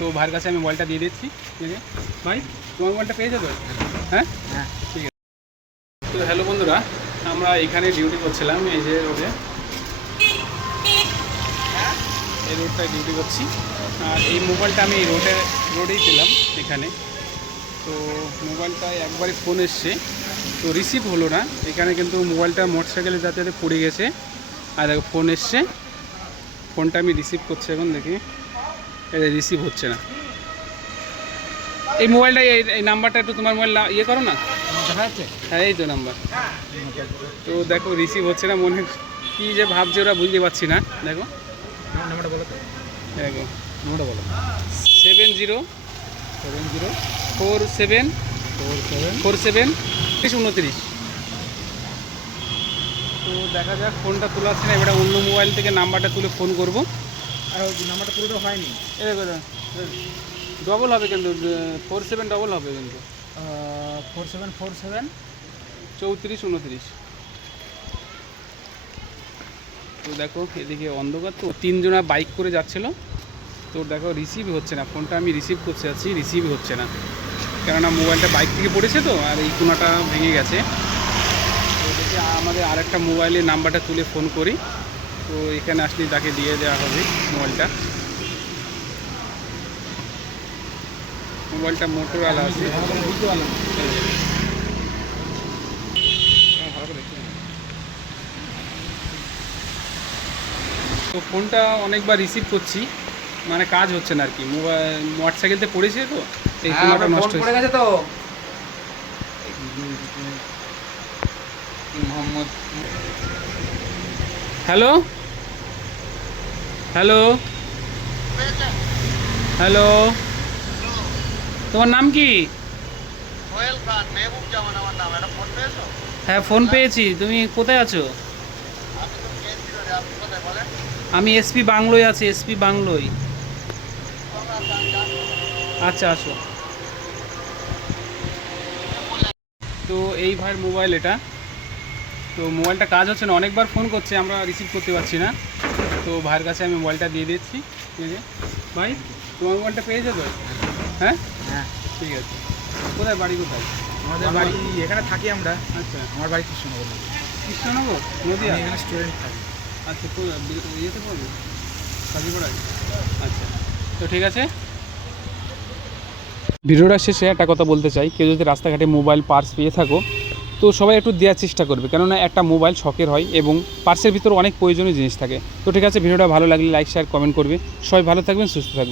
তো ভাইয়ের কাছে আমি মোবাইলটা দিয়ে দিচ্ছি। ঠিক আছে ভাই, তোমার মোবাইলটা পেয়ে যাবে? হ্যাঁ হ্যাঁ ঠিক আছে। তো হ্যালো বন্ধুরা, আমরা এখানে ডিউটি করছিলাম, এই যে রোডে, এই রোডটায় ডিউটি করছি। আর এই মোবাইলটা আমি এই রোডেই পেলাম এখানে। তো মোবাইলটায় একবারই ফোন এসছে, তো রিসিভ হলো না এখানে, কিন্তু মোবাইলটা মোটরসাইকেলে যাতে পড়ে গেছে। আর দেখো ফোন এসছে, ফোনটা আমি রিসিভ করছি এখন, দেখি এটা রিসিভ হচ্ছে না। এই মোবাইলটা এই নাম্বারটা একটু তোমার মোবাইল ইয়ে করো না, হ্যাঁ এই তো নাম্বার। তো দেখো রিসিভ হচ্ছে না, মনে কী যে ভাবছে ওরা বুঝতে পারছি না। দেখো নাম্বারটা বলো তো, দেখো নাম্বারটা বলো, 7047474729। তো দেখা যাক, ফোনটা তোলা আসছে না, এবারে অন্য মোবাইল থেকে নাম্বারটা তুলে ফোন করবো। আর নাম্বারটা তুলে তো হয়নি, ডবল হবে কিন্তু, 47 ডবল হবে কিন্তু, 4747 3429। তো দেখো এদিকে অন্ধকার, তো তিনজনা বাইক করে যাচ্ছিলো। তো দেখো রিসিভ হচ্ছে না, ফোনটা আমি রিসিভ করতে যাচ্ছি, রিসিভ হচ্ছে না, কেননা মোবাইলটা বাইক থেকে পড়েছে তো, আর এই কোনাটা ভেঙে গেছে। তো দেখি আমাদের আরেকটা মোবাইলের নাম্বারটা তুলে ফোন করি, তো এখানে আসলে তাকে দিয়ে দেওয়া হবে মোবাইলটা। মোবাইলটা মোটরওয়ালা আছে, তো ফোনটা অনেকবার রিসিভ করছি, মানে কাজ হচ্ছে না আর কি। মোটরসাইকেলতে পড়েছে তো, এই ফোনটা নষ্ট হয়ে গেছে। তো হ্যালো হ্যালো হ্যালো, তোমার নাম কি? হ্যাঁ ফোন পেয়েছি, তুমি কোথায় আছো? আমি এসপি বাংলোয় আছি, এসপি বাংলোয়। আচ্ছা আসো। তো এই ভাইয়ের মোবাইল এটা, তো মোবাইলটা কাজ হচ্ছে না, অনেকবার ফোন করছে, আমরা রিসিভ করতে পারছি না। তো ভাইয়ের কাছে আমি মোবাইলটা দিয়ে দিচ্ছি। ঠিক আছে ভাই, তোমার মোবাইলটা পেয়ে যাবে? হ্যাঁ হ্যাঁ ঠিক আছে। কোথায় বাড়ি, কোথায়? আমাদের বাড়ি এখানে থাকি আমরা। আচ্ছা, আমার বাড়ি কৃষ্ণনগর। কৃষ্ণনগর নদীয়া? এখানে স্টুডেন্ট থাকি। আচ্ছা, ইয়েতে পড়বে কাজীপাড়ায়? আচ্ছা, তো ঠিক আছে। ভিডিওটা শেষে একটা কথা বলতে চাই, কেউ যদি রাস্তাঘাটে মোবাইল পার্স পেয়ে থাকো, তো সবাই একটু দেওয়ার চেষ্টা করবে, কেননা একটা মোবাইল শখের হয় এবং পার্সের ভিতরে অনেক প্রয়োজনীয় জিনিস থাকে। তো ঠিক আছে, ভিডিওটা ভালো লাগলে লাইক শেয়ার কমেন্ট করবে। সবাই ভালো থাকবেন, সুস্থ থাকবেন।